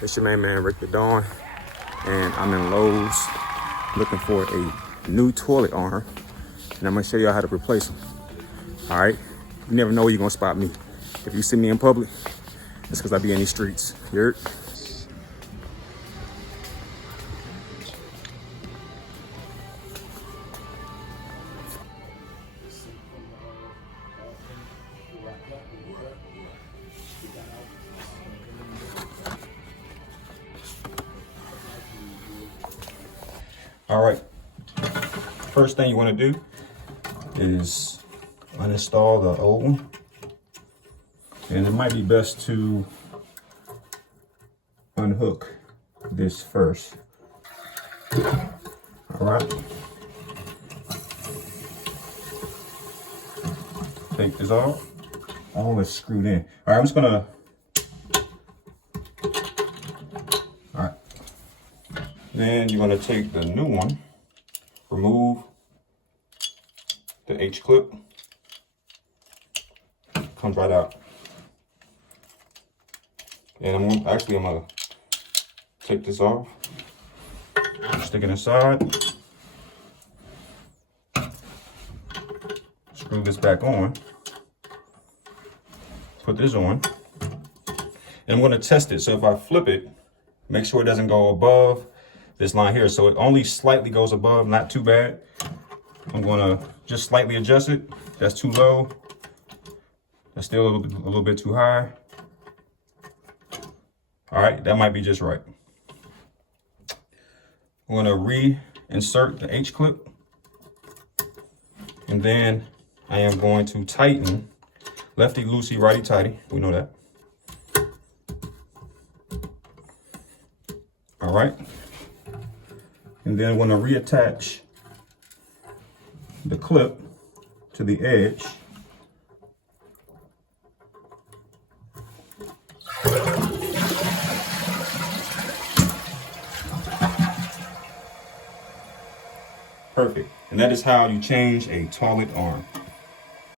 It's your main man, Rick the Dawn, and I'm in Lowe's looking for a new toilet arm, and I'm gonna show y'all how to replace them. All right, you never know where you're gonna spot me. If you see me in public, it's because I be in these streets. You heard? All right, first thing you want to do is uninstall the old one, and it might be best to unhook this first. All right, take this off. All is screwed in. All right, I'm just gonna, all right. Then you're gonna take the new one, remove the H clip, comes right out. And I'm gonna take this off, stick it inside, screw this back on, put this on, and I'm gonna test it. So if I flip it, make sure it doesn't go above this line here. So it only slightly goes above, not too bad. I'm gonna just slightly adjust it. That's too low. That's still a little bit too high. All right, that might be just right. I'm gonna reinsert the H clip, and then I am going to tighten lefty loosey, righty tighty. We know that. All right. And then I'm going to reattach the clip to the edge. Perfect. And that is how you change a toilet arm.